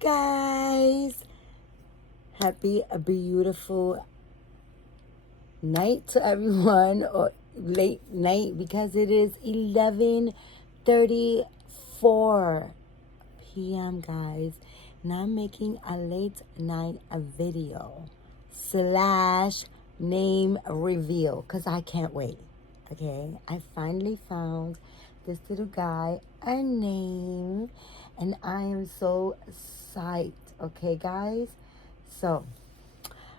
guys, happy a beautiful night to everyone, or late night because it is 11:34 p.m. guys. Now I'm making a late night video slash name reveal because I can't wait. Okay, I finally found this little guy a name and I am so psyched. Okay, guys, so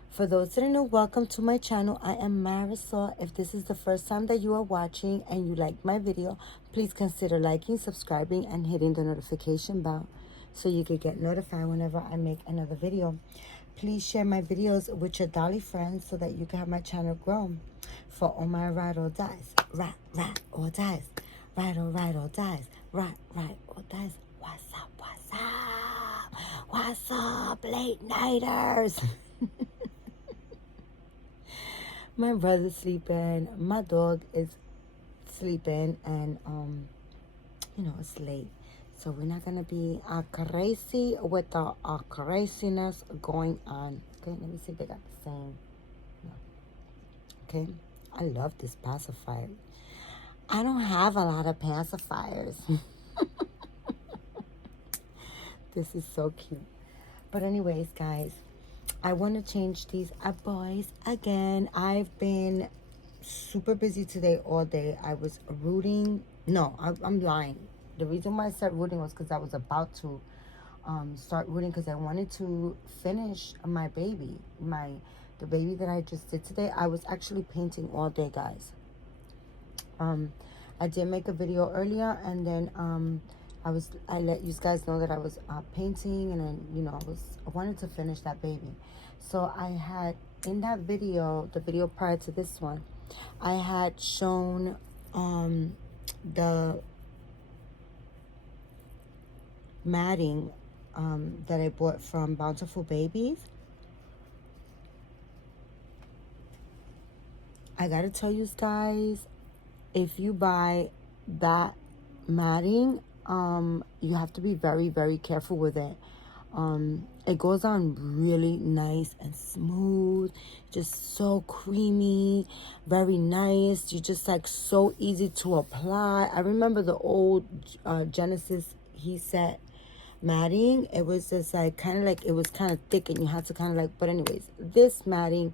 for those that are new, welcome to my channel. I am Marisol. If this is the first time that you are watching and you like my video, please consider liking, subscribing, and hitting the notification bell so you can get notified whenever I make another video. Please share my videos with your dolly friends so that you can have my channel grow. For all my ride or dies, ride or dies, ride or dies, ride or dies. What's up, what's up, late nighters? My brother's sleeping, my dog is sleeping, and it's late, so we're not gonna be crazy with the craziness going on. Okay, let me see if they got the same. No. Okay, I love this pacifier. I don't have a lot of pacifiers. This is so cute. But anyways, guys, I want to change these up boys again. I've been super busy today all day. I was rooting. No, I'm lying. The reason why I started rooting was because I was about to start rooting because I wanted to finish my baby. The baby that I just did today. I was actually painting all day, guys. I did make a video earlier, and then I let you guys know that I was painting, and then I wanted to finish that baby. So I had in that video, the video prior to this one, I had shown the matting that I bought from Bountiful Babies. I gotta tell you guys, if you buy that matting, you have to be very, very careful with it. It goes on really nice and smooth, just so creamy, very nice. You just like so easy to apply. I remember the old Genesis He Set matting. It was just like it was kind of thick, and you had to kind of like. But anyways, this matting,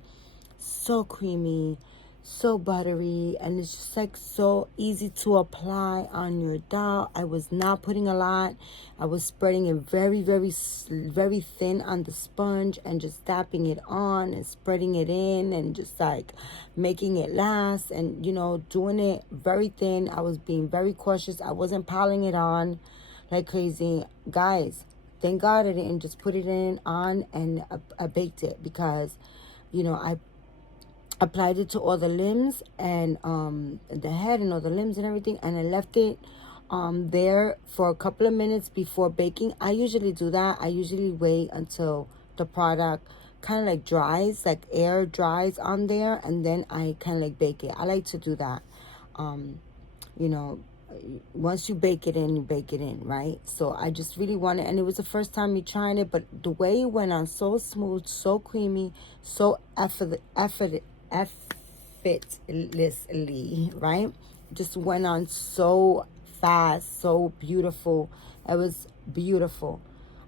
so creamy, so buttery, and it's just like so easy to apply on your doll. I was not putting a lot. I was spreading it very, very, very thin on the sponge and just tapping it on and spreading it in and just like making it last and doing it very thin. I was being very cautious. I wasn't piling it on like crazy, guys. Thank God I didn't just put it on and I baked it, because I applied it to all the limbs and the head and all the limbs and everything, and I left it there for a couple of minutes before baking. I usually do that. I usually wait until the product kind of like dries, like air dries on there, and then I kind of like bake it. I like to do that. Once you bake it in, you bake it in, right? So I just really wanted, and it was the first time me trying it, but the way it went on, so smooth, so creamy, so effortlessly, right? Just went on so fast, so beautiful. It was beautiful.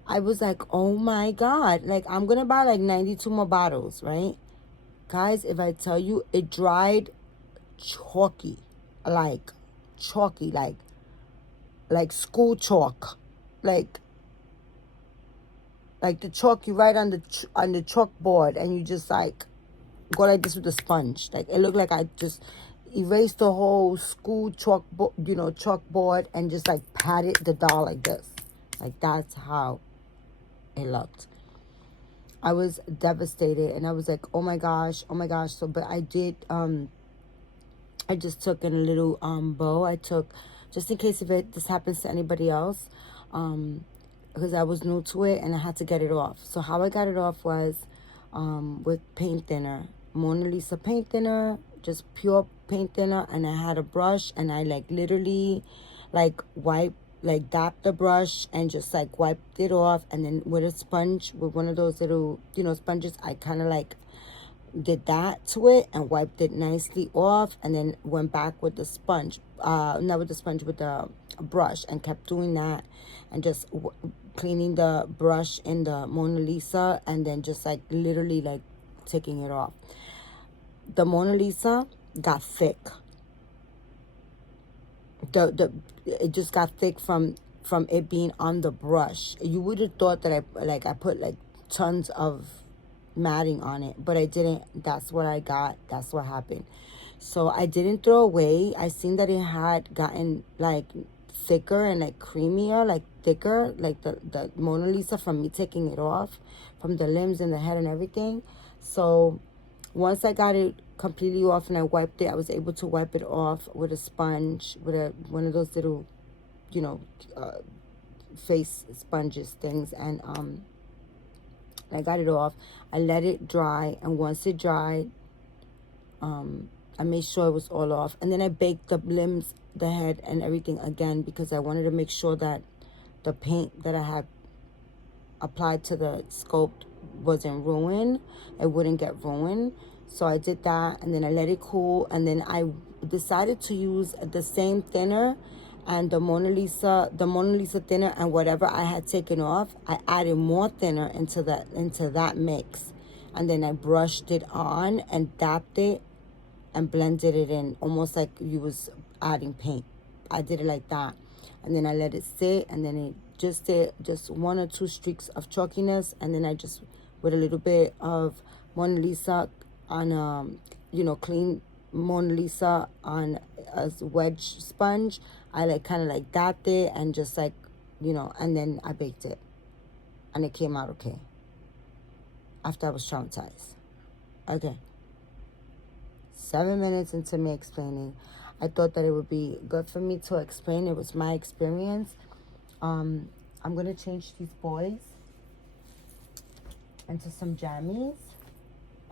I was like, oh my God, like I'm gonna buy like 92 more bottles, right? Guys, if I tell you, it dried chalky, like school chalk, like the chalk you write on the chalkboard, and you just like go like this with a sponge. Like it looked like I just erased the whole school chalkboard and just like patted the doll like this. Like that's how it looked. I was devastated, and I was like, oh my gosh. So, but I did, I just took in a little bow. I took, just in case if this happens to anybody else, because I was new to it and I had to get it off. So how I got it off was with paint thinner, Mona Lisa paint thinner, just pure paint thinner, and I had a brush, and I like literally like wipe like dapped the brush and just like wiped it off, and then with a sponge, with one of those little, you know, sponges, I kind of like did that to it and wiped it nicely off, and then went back with the sponge, not with the sponge, with the brush, and kept doing that, and just cleaning the brush in the Mona Lisa, and then just like literally like taking it off. The Mona Lisa got thick. It just got thick from it being on the brush. You would have thought that I put like tons of matting on it, but I didn't. That's what I got. That's what happened. So I didn't throw away. I seen that it had gotten like thicker and like creamier, like thicker, like the Mona Lisa, from me taking it off, from the limbs and the head and everything. So once I got it completely off and I wiped it, I was able to wipe it off with a sponge, with one of those little, you know, face sponges things, and I got it off. I let it dry, and once it dried, I made sure it was all off, and then I baked the limbs, the head, and everything again, because I wanted to make sure that the paint that I had applied to the sculpt wasn't ruined. It wouldn't get ruined. So I did that, and then I let it cool, and then I decided to use the same thinner and the Mona Lisa thinner, and whatever I had taken off, I added more thinner into that mix, and then I brushed it on and dapped it and blended it in, almost like you was adding paint. I did it like that, and then I let it sit, and then it just did just 1 or 2 streaks of chalkiness, and then I just, with a little bit of Mona Lisa on you know, clean Mona Lisa on a wedge sponge, I like kind of like dapped it and just like, you know, and then I baked it, and it came out okay after I was traumatized. Okay, 7 minutes into me explaining, I thought that it would be good for me to explain. It was my experience. I'm gonna change these boys into some jammies.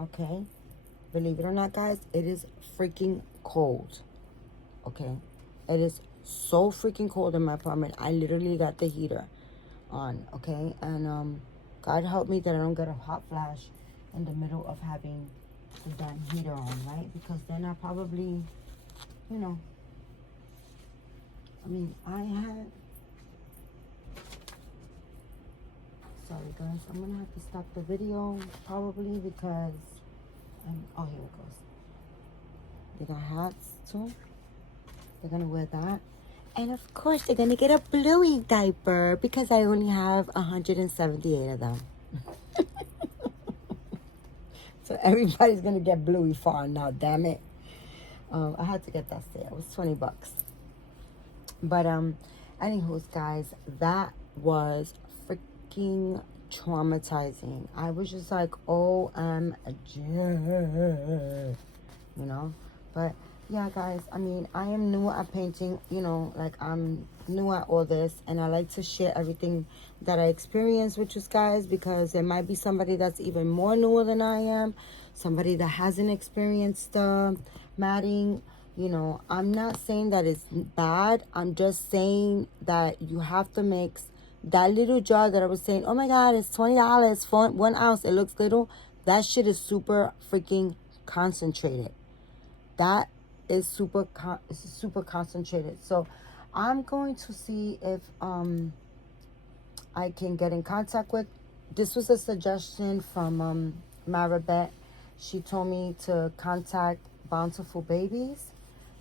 Okay, believe it or not, guys, it is freaking cold. Okay, it is so freaking cold in my apartment. I literally got the heater on. Okay, and God help me that I don't get a hot flash in the middle of having the damn heater on, right? Because then I probably, you know, I mean, I had, sorry guys, I'm gonna have to stop the video probably, because oh, here it goes. They got hats too. They're gonna wear that, and of course they're gonna get a Bluey diaper, because I only have 178 of them. So everybody's gonna get Bluey Fawn now, damn it. I had to get that sale. It was $20. But anywho's, guys, that was freaking traumatizing. I was just like, OMG, you know. But yeah, guys, I mean, I am new at painting, you know, like I'm new at all this, and I like to share everything that I experience with you guys, because there might be somebody that's even more newer than I am, somebody that hasn't experienced matting. You know, I'm not saying that it's bad. I'm just saying that you have to mix that little jar that I was saying, oh my God, it's $20 for 1 ounce. It looks little. That shit is super freaking concentrated. That is super concentrated. So I'm going to see if I can get in contact with, this was a suggestion from Maribeth. She told me to contact Bountiful Babies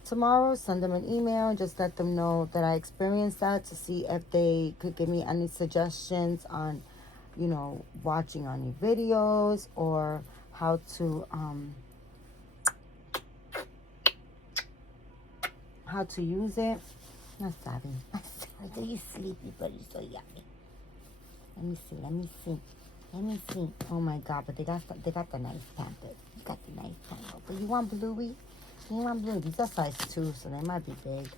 tomorrow, send them an email, just let them know that I experienced that, to see if they could give me any suggestions on, you know, watching any videos, or how to use it. I'm sorry. I'm sorry. You're sleepy, but you're so yummy. Let me see. Oh my God, but they got the nice Pampers. You got the nice Pampers. But you want Bluey? You want Bluey? These are size 2, so they might be big.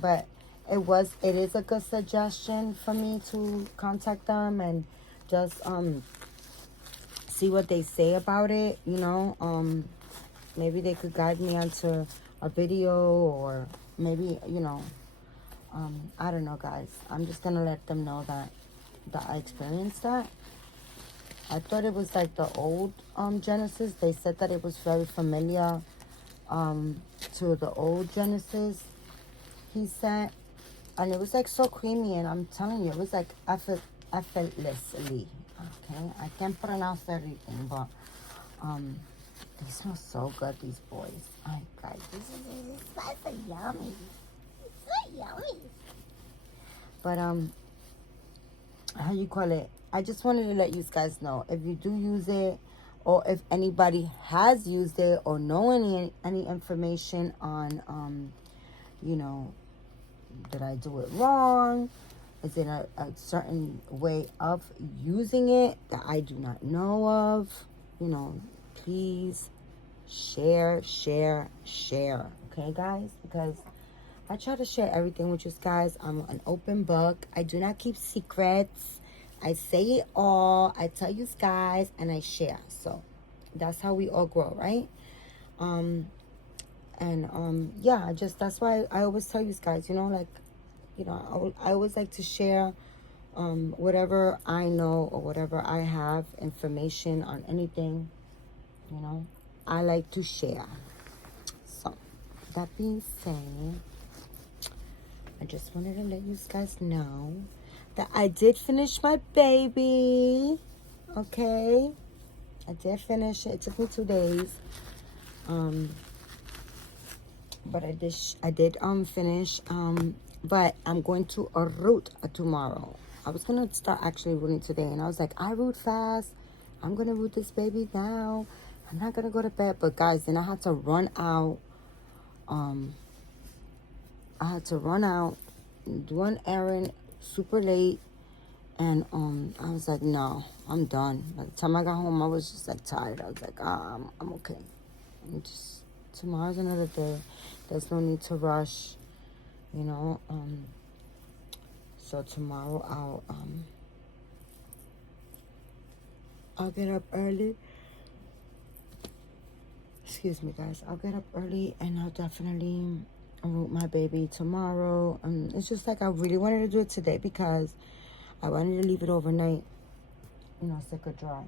But it is a good suggestion for me to contact them and just see what they say about it, you know. Maybe they could guide me onto a video, or maybe, you know, I don't know, guys. I'm just gonna let them know that I experienced that. I thought it was like the old Genesis. They said that it was very familiar to the old Genesis, he said. And it was like so creamy, and I'm telling you, it was like effortlessly. Okay, I can't pronounce everything, but they smell so good, these boys. Oh, guys, this smells so yummy. It's so yummy. But how you call it? I just wanted to let you guys know, if you do use it, or if anybody has used it, or know any information on you know, did I do it wrong? Is it a certain way of using it that I do not know of? You know, please share. Okay, guys? Because I try to share everything with you guys. I'm an open book. I do not keep secrets. I say it all. I tell you guys, and I share. So that's how we all grow, right? Yeah, that's why I always tell you guys, you know, like, you know, I always like to share whatever I know or whatever I have information on anything, you know, I like to share. So that being said, I just wanted to let you guys know that I did finish my baby. Okay, I did finish it. It took me 2 days, but I did finish. But I'm going to a root tomorrow. I was gonna start actually rooting today, and I was like, I root fast. I'm gonna root this baby now. I'm not gonna go to bed. But guys, then I had to run out. Do an errand super late, and I was like, no, I'm done. By the time I got home, I was just like tired. I was like, I'm okay. Tomorrow's another day. There's no need to rush, you know. So tomorrow I'll get up early. Excuse me, guys. I'll get up early, and I'll definitely root my baby tomorrow. It's just like I really wanted to do it today because I wanted to leave it overnight, you know, so it could dry.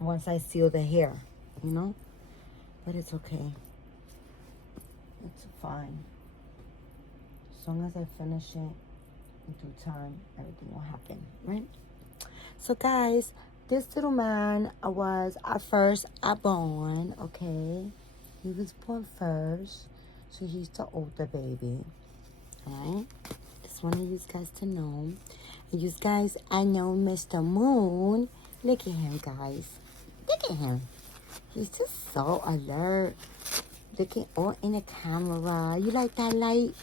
Once I seal the hair, you know. But it's okay. It's fine. As long as I finish it in due time, everything will happen, right? So, guys, this little man was at first born, okay? He was born first, so he's the older baby, alright? Just wanted you guys to know. And you guys, I know Mr. Moon. Look at him, guys. Look at him. He's just so alert. Looking all in the camera. You like that light?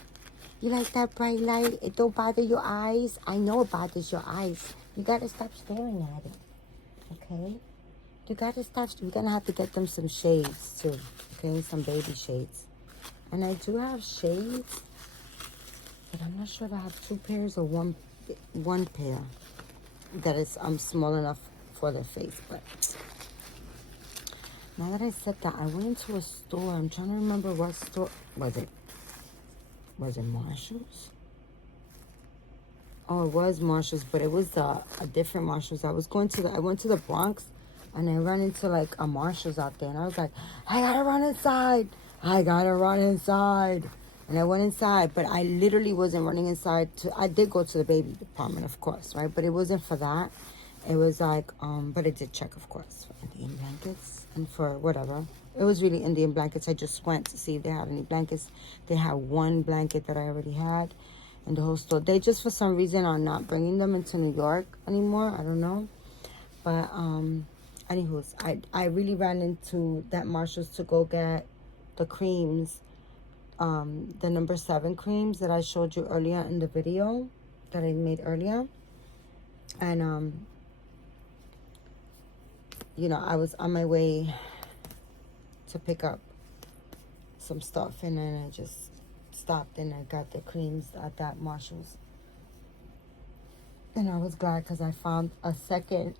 You like that bright light? It don't bother your eyes? I know it bothers your eyes. You gotta stop staring at it. Okay? You gotta stop. We're gonna have to get them some shades too. Okay? Some baby shades. And I do have shades, but I'm not sure if I have 2 pairs or one pair that is small enough for their face. But now that I said that, I went into a store. I'm trying to remember what store was it. Was it Marshall's? Oh, it was Marshall's, but it was a different Marshall's. I went to the Bronx, and I ran into like a Marshall's out there, and I was like, I gotta run inside. And I went inside, but I literally wasn't running inside. I did go to the baby department, of course, right? But it wasn't for that. It was like, but I did check, of course, for Indian blankets and for whatever. It was really Indian blankets. I just went to see if they had any blankets. They had one blanket that I already had in the whole store. They just, for some reason, are not bringing them into New York anymore. I don't know. But, anywho's, I really ran into that Marshall's to go get the creams, the number 7 creams that I showed you earlier in the video that I made earlier. And, you know, I was on my way to pick up some stuff, and then I just stopped and I got the creams at that Marshall's. And I was glad because I found a second,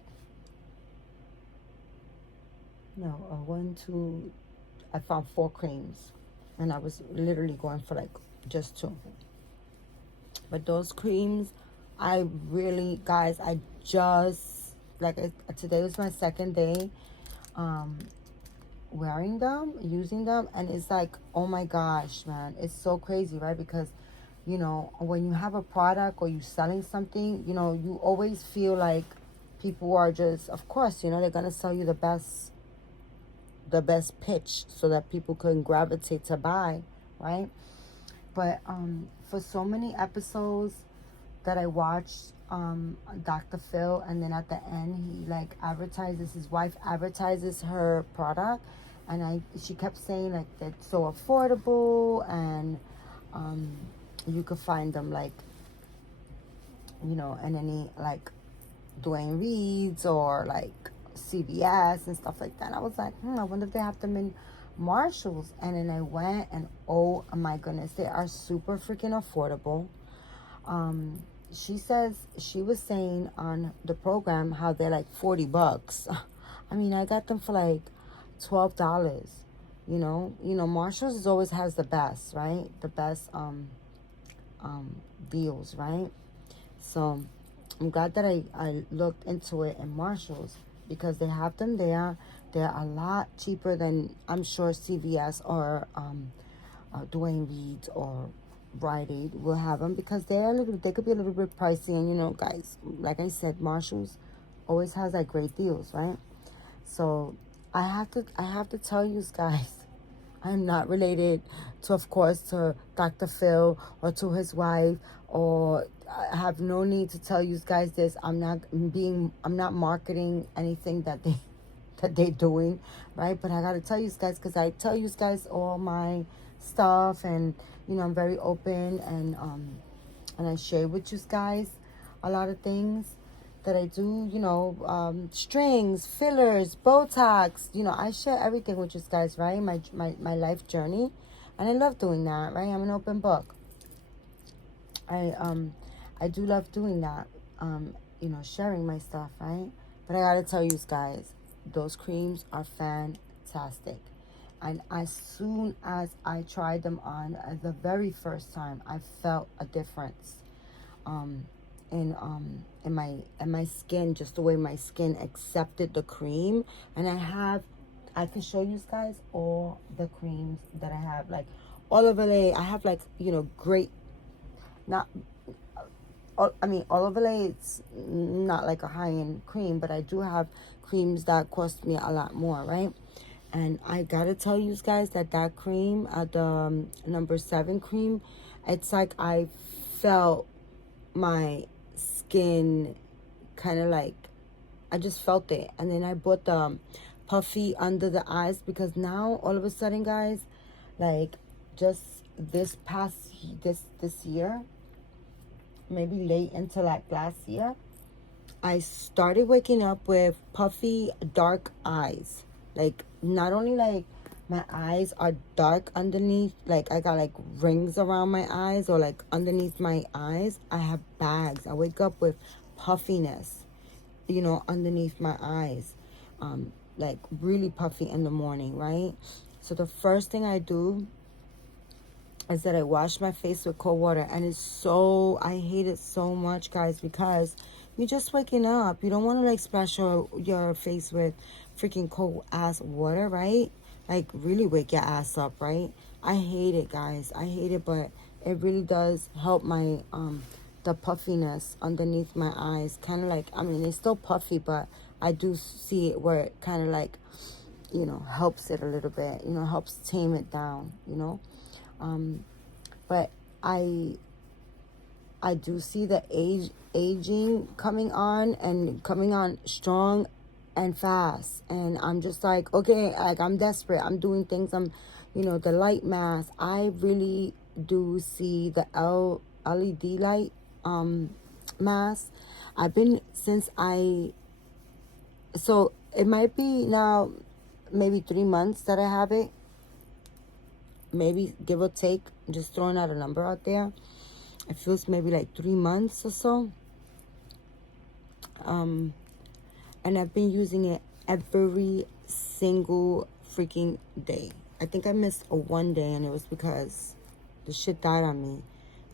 I found 4 creams. and I was literally going for like just 2. But those creams, I really, guys, I just, like, today was my second day wearing them, using them, and it's like, oh my gosh, man, it's so crazy, right? Because, you know, when you have a product or you selling something, you know, you always feel like people are just, of course, you know, they're gonna sell you the best pitch so that people can gravitate to buy, right? But for so many episodes that I watched, Dr. Phil, and then at the end he like advertises, his wife advertises her product, and she kept saying like it's so affordable, and you could find them like, you know, in any like Dwayne Reed's or like CVS and stuff like that. And I was like, I wonder if they have them in Marshalls. And then I went, and oh my goodness, they are super freaking affordable. She says, she was saying on the program how they're like $40. I mean, I got them for like $12. Marshalls is always has the best, right? The best deals, right? So I'm glad that I looked into it in Marshalls, because they have them there. They're a lot cheaper than, I'm sure, CVS or Dwayne Reed or Rite Aid will have them, because they could be a little bit pricey. And you know, guys, like I said, Marshalls always has like great deals, right? So I have to tell you guys, I'm not related to, of course, to Dr. Phil or to his wife, or I have no need to tell you guys this. I'm not marketing anything that they're doing, right? But I gotta tell you guys, because I tell you guys all my stuff, and you know, I'm very open, and I share with you guys a lot of things that I do, you know, strings, fillers, Botox, you know, I share everything with you guys, right? My life journey. And I love doing that, right? I'm an open book. I do love doing that, you know, sharing my stuff, right? But I gotta tell you guys, those creams are fantastic. And as soon as I tried them on, the very first time, I felt a difference. In my skin, just the way my skin accepted the cream. And I can show you guys all the creams that I have, like olive oil. I have like, you know, great, not olive oil, it's not like a high-end cream, but I do have creams that cost me a lot more, right? And I gotta tell you guys that cream, the number 7 cream, it's like I felt my skin kind of like, I just felt it. And then I bought the puffy under the eyes, because now all of a sudden, guys, like just this year, maybe late into like last year, I started waking up with puffy dark eyes. Like, not only like my eyes are dark underneath, like I got like rings around my eyes, or like underneath my eyes I have bags. I wake up with puffiness, you know, underneath my eyes, like really puffy in the morning, right? So the first thing I do is that I wash my face with cold water. And I hate it so much, guys, because you're just waking up. You don't want to like splash your face with freaking cold ass water, right? Like really wake your ass up, right? I hate it, guys. I hate it, but it really does help my the puffiness underneath my eyes. Kind of like, I mean, it's still puffy, but I do see it where it kind of like, you know, helps it a little bit, you know, helps tame it down, you know. But I do see the aging coming on, and coming on strong and fast. And I'm just like, okay, like I'm desperate. I'm doing things. You know, the light mask. I really do see the LED light mask. So it might be now maybe 3 months that I have it. Maybe give or take, just throwing out a number out there. It feels maybe like 3 months or so. And I've been using it every single freaking day. I think I missed a one day, and it was because the shit died on me,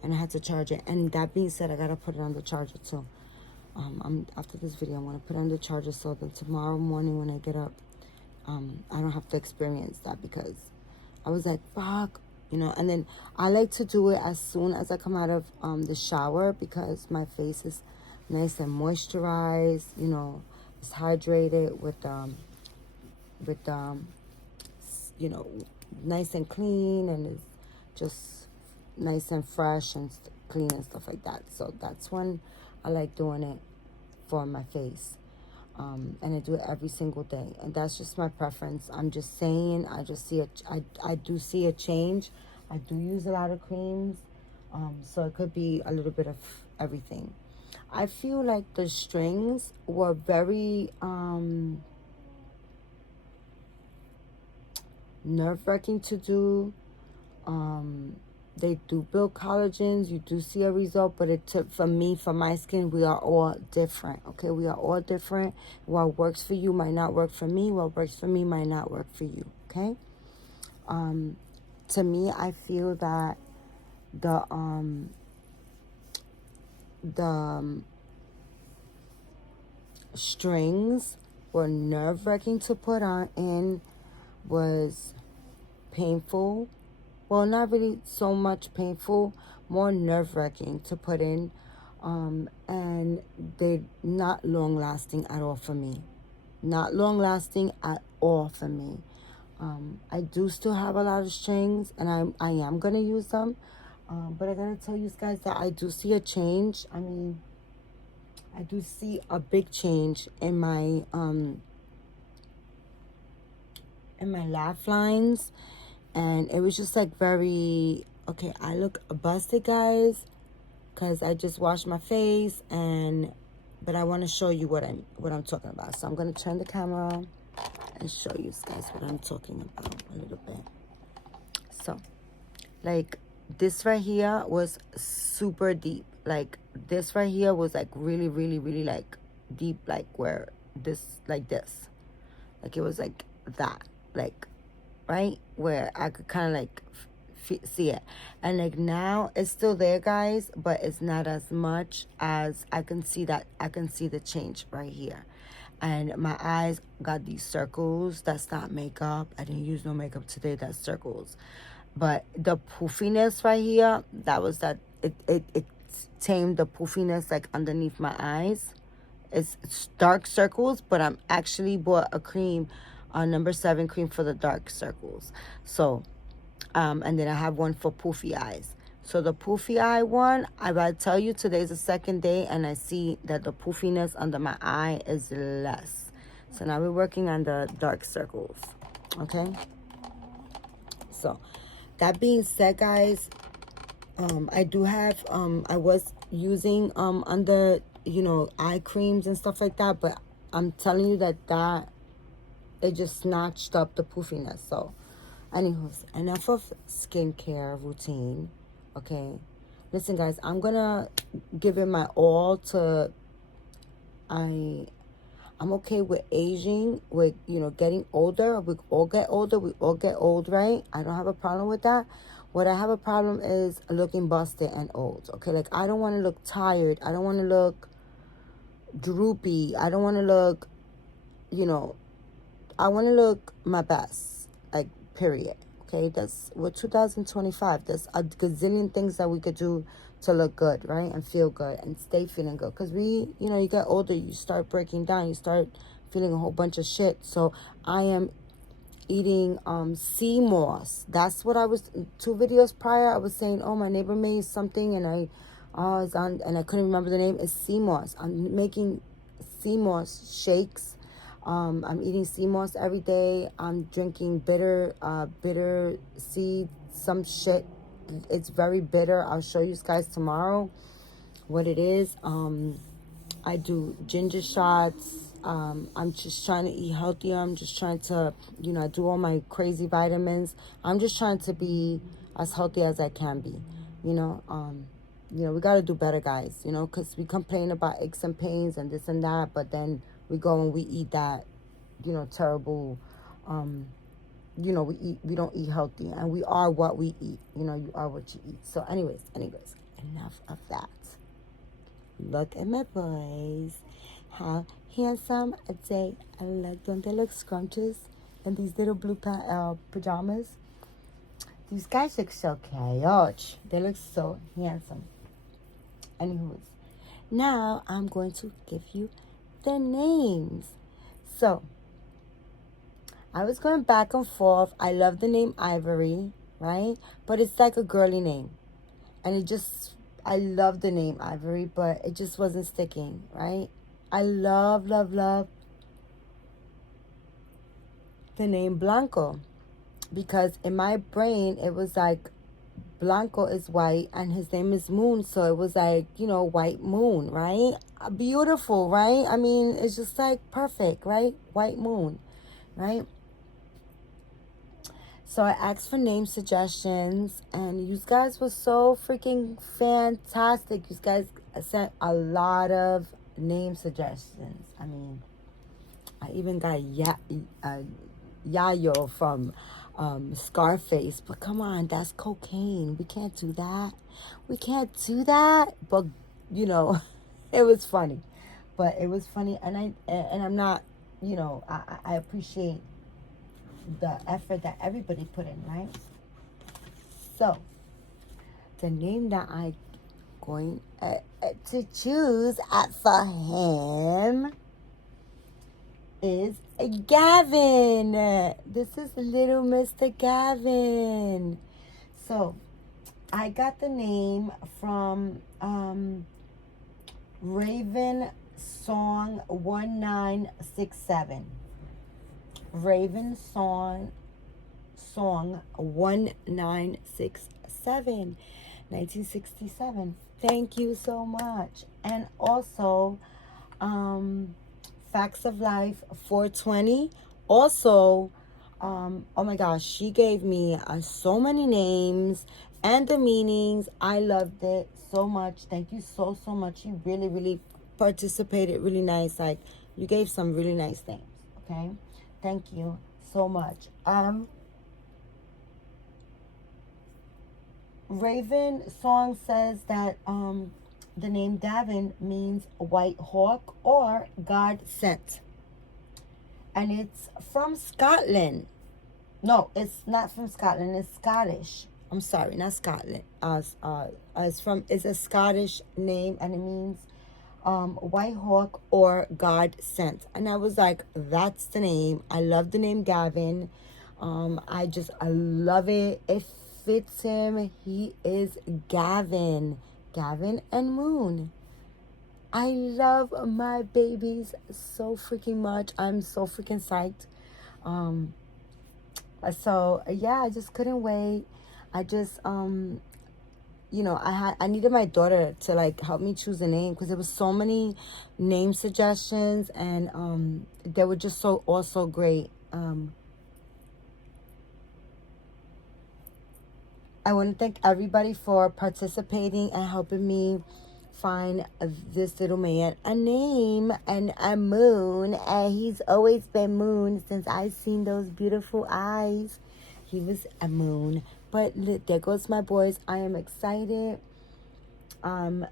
and I had to charge it. And that being said, I gotta put it on the charger too. After this video, I'm gonna put it on the charger so that tomorrow morning when I get up, I don't have to experience that, because I was like, fuck, you know. And then I like to do it as soon as I come out of the shower, because my face is nice and moisturized, you know, it's hydrated with you know, nice and clean, and it's just nice and fresh and clean and stuff like that. So that's when I like doing it for my face. And I do it every single day, and that's just my preference. I'm just saying, I just see I do see a change. I do use a lot of creams, so it could be a little bit of everything. I feel like the strings were very nerve-wracking to do. They do build collagens. You do see a result, but it took, for me, for my skin, we are all different, okay? We are all different. What works for you might not work for me. What works for me might not work for you, okay? To me, I feel that the strings were nerve-wracking to put on, and was painful. Well, not really so much painful, more nerve-wracking to put in. And they're not long-lasting at all for me. Not long-lasting at all for me. I do still have a lot of strings, and I am going to use them. But I got to tell you guys that I do see a change. I mean, I do see a big change in my laugh lines. And it was just like very, okay, I look busted, guys, because I just washed my face, but I want to show you what I'm talking about. So I'm going to turn the camera and show you guys what I'm talking about a little bit. So, like, this right here was super deep. Like, this right here was like really, really, really like deep, like where this, like this. Like, it was like that, like, right, where I could kind of like see it. And like now it's still there, guys, but it's not as much as I can see. That I can see the change right here. And my eyes got these circles. That's not makeup. I didn't use no makeup today. That's circles. But the poofiness right here, that was that. It tamed the poofiness like underneath my eyes. It's dark circles, but I'm actually bought a cream, number 7 cream for the dark circles. So, and then I have one for poofy eyes. So the poofy eye one, I gotta tell you, today's the second day, and I see that the poofiness under my eye is less. So now we're working on the dark circles, okay? So, that being said, guys, I do have, I was using, under, you know, eye creams and stuff like that, but I'm telling you that it just snatched up the poofiness. So, anywho's, enough of skincare routine, okay? Listen, guys, I'm gonna give it my all to, I'm okay with aging, with, you know, getting older. We all get older. We all get old, right? I don't have a problem with that. What I have a problem is looking busted and old, okay? Like, I don't want to look tired. I don't want to look droopy. I don't want to look, you know, I want to look my best, like, period, okay? We're 2025. There's a gazillion things that we could do to look good, right? And feel good and stay feeling good. Because you know, you get older, you start breaking down, you start feeling a whole bunch of shit. So I am eating sea moss. That's what I was, 2 videos prior, I was saying, oh, my neighbor made something, and I was on, and I couldn't remember the name. It's sea moss. I'm making sea moss shakes. I'm eating sea moss every day. I'm drinking bitter seed, some shit. It's very bitter. I'll show you guys tomorrow what it is. I do ginger shots. I'm just trying to eat healthier. I'm just trying to, you know, I do all my crazy vitamins. I'm just trying to be as healthy as I can be, you know. You know, we got to do better, guys, you know, because we complain about aches and pains and this and that, but then we go and we eat that, you know, terrible you know, we don't eat healthy, and we are what we eat. You know, you are what you eat. So anyways, enough of that. Look at my boys. How handsome they look. Don't they look scrumptious in these little blue pajamas? These guys look so cute. They look so handsome. Anywho, now I'm going to give you their names. So, I was going back and forth. I love the name Ivory, right? But it's like a girly name. And I love the name Ivory, but it just wasn't sticking, right? I love the name Blanco, because in my brain it was like Blanco is white and his name is Moon, so it was like, you know, white moon, right? Beautiful, right? I mean, it's just like perfect, right? White moon, right? So I asked for name suggestions, and you guys were so freaking fantastic. You guys sent a lot of name suggestions. I mean, I even got Yayo from Scarface, but come on, that's cocaine. We can't do that. We can't do that. But you know, it was funny. But it was funny, and I'm not, you know, I appreciate the effort that everybody put in, right? So the name that I going to choose for him is Gavin. This is little Mr. Gavin. So I got the name from Raven Song 1967. Raven Song 1967. 1967. Thank you so much. And also Facts of Life 420. Also, oh my gosh, she gave me so many names and the meanings. I loved it so much. Thank you so much. You really participated really nice. Like, you gave some really nice names. Okay, thank you so much. Raven Song says that the name Gavin means white hawk or God sent. And it's from Scotland. No, it's not from Scotland. It's Scottish. I'm sorry, not Scotland. It's a Scottish name, and it means white hawk or God sent. And I was like, that's the name. I love the name Gavin. I love it. It fits him. He is Gavin and Moon. I love my babies so freaking much. I'm so freaking psyched. So yeah, I just couldn't wait. I just you know, I needed my daughter to like help me choose a name, because there was so many name suggestions, and they were just all so great. I want to thank everybody for participating and helping me find this little man a name and a Moon. And he's always been Moon since I've seen those beautiful eyes. He was a Moon. But there goes my boys. I am excited. I'm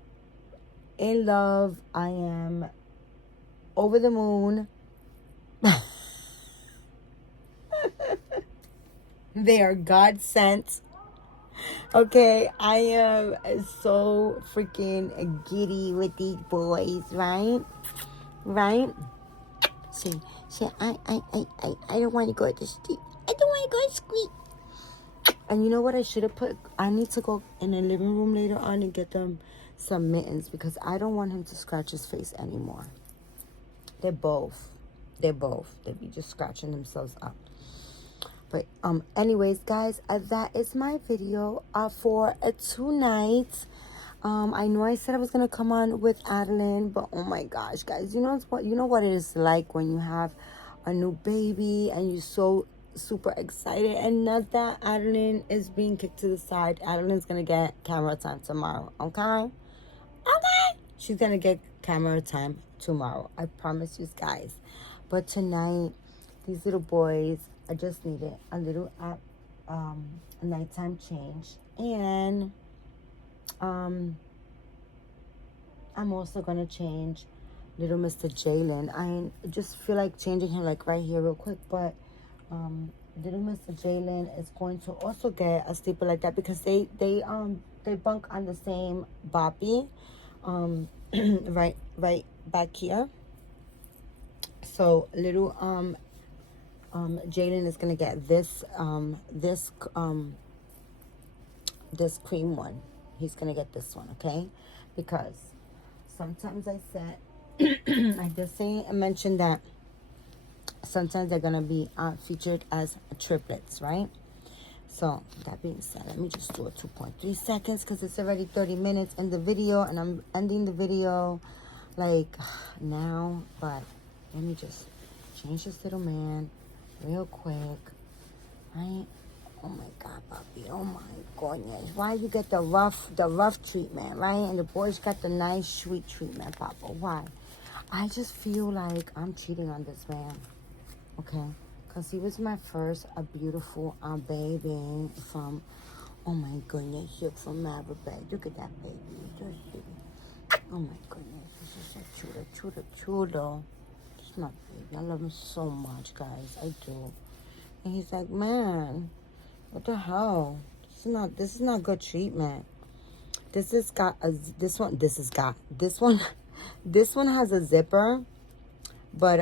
in love. I am over the moon. They are God sent. Okay, I am so freaking giddy with these boys, right? Right? See, I don't want to go to sleep. I don't want to go to sleep. And you know what I should have put? I need to go in the living room later on and get them some mittens, because I don't want him to scratch his face anymore. They're both. They'll be just scratching themselves up. But anyways, guys, that is my video for tonight. I know I said I was gonna come on with Adeline, but oh my gosh, guys, you know what it is like when you have a new baby and you're so super excited. And not that Adeline is being kicked to the side. Adeline's gonna get camera time tomorrow. Okay. She's gonna get camera time tomorrow. I promise you guys. But tonight, these little boys I just needed a little nighttime change. And I'm also gonna change little Mr. Jalen. I just feel like changing him like right here real quick, but little Mr. Jalen is going to also get a sleeper like that because they bunk on the same boppy, right back here. So little Jalen is gonna get this this cream one. He's gonna get this one, okay? Because sometimes I said I did say I mentioned that sometimes they're gonna be featured as triplets, right? So that being said, let me just do a 2.3 seconds because it's already 30 minutes in the video, and I'm ending the video like now. But let me just change this little man real quick, right? Oh my God, puppy! Oh my goodness! Why you get the rough treatment, right? And the boys got the nice sweet treatment, Papa? Why? I just feel like I'm cheating on this man, okay? Because he was my first, a beautiful baby from, oh my goodness, here from Maribel. Look at that baby. Oh my goodness, this is a chulo. He's my baby. I love him so much, guys. I do. And he's like, man, what the hell? This is not good treatment. This one has a zipper, but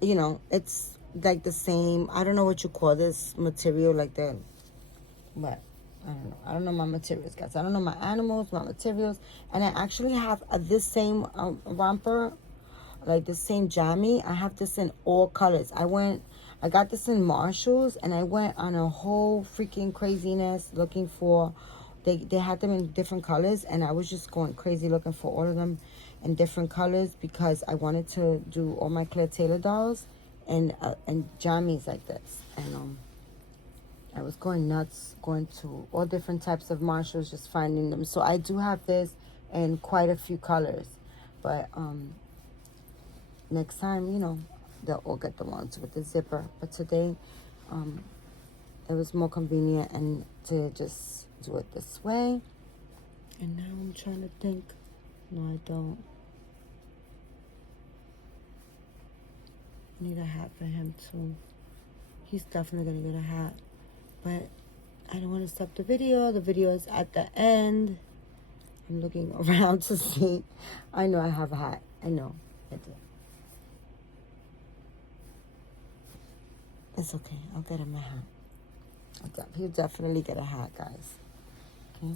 you know, it's like the same, I don't know what you call this material, like the, but I don't know my materials, guys. I don't know my animals, my materials. And I actually have this same romper, like the same jammy. I have this in all colors. I got this in Marshalls, and I went on a whole freaking craziness looking for, they had them in different colors, and I was just going crazy looking for all of them in different colors because I wanted to do all my Claire Taylor dolls and jammies like this. And I was going nuts, going to all different types of Marshalls, just finding them. So I do have this in quite a few colors, but next time, you know, they'll all get the ones with the zipper. But today, it was more convenient and to just do it this way. And now I'm trying to think. No, I don't. I need a hat for him too. He's definitely gonna get a hat. But I don't want to stop the video. The video is at the end. I'm looking around to see. I know I have a hat. I know. I do. It's okay. I'll get him a hat. He'll definitely get a hat, guys. Okay?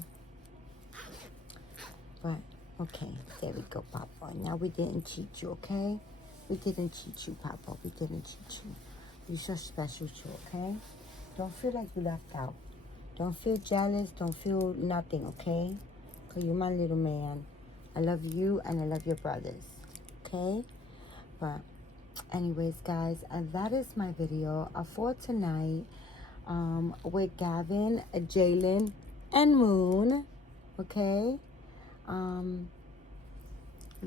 But, okay. There we go, Papa. Now we didn't cheat you, okay? We didn't cheat you, Papa. We didn't cheat you. You're so special too, okay? Don't feel like you left out. Don't feel jealous. Don't feel nothing, okay? Because you're my little man. I love you and I love your brothers, okay? But anyways, guys, that is my video for tonight with Gavin, Jalen, and Moon, okay? I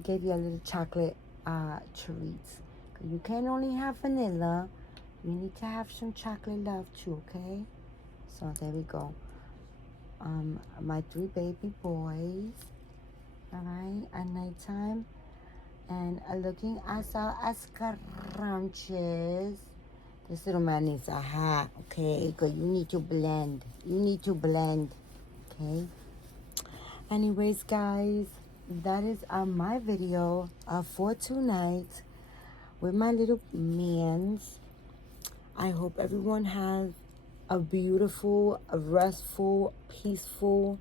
gave you a little chocolate treat. You can't only have vanilla. You need to have some chocolate love too, okay? So there we go. My 3 baby boys, all right, at nighttime. And looking as scrunches. This little man needs a hat, okay? Because you need to blend. Okay? Anyways, guys, that is my video for tonight with my little mans. I hope everyone has a beautiful, restful, peaceful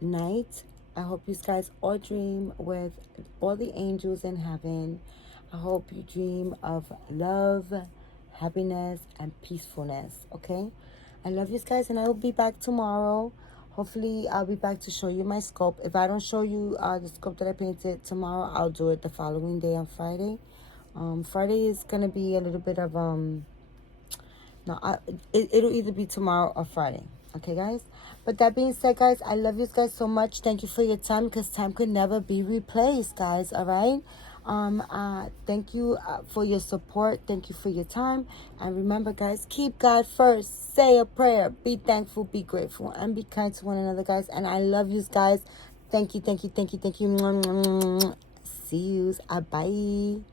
night. I hope you guys all dream with all the angels in heaven. I hope you dream of love, happiness, and peacefulness, okay? I love you guys, and I will be back tomorrow. Hopefully, I'll be back to show you my sculpt. If I don't show you the sculpt that I painted tomorrow, I'll do it the following day on Friday. Friday is going to be a little bit of, it'll either be tomorrow or Friday. Okay, guys? But that being said, guys, I love you guys so much. Thank you for your time, because time could never be replaced, guys, all right? Thank you for your support. Thank you for your time. And remember, guys, keep God first. Say a prayer. Be thankful, be grateful, and be kind to one another, guys. And I love you guys. Thank you, thank you, thank you, thank you. See you. Bye.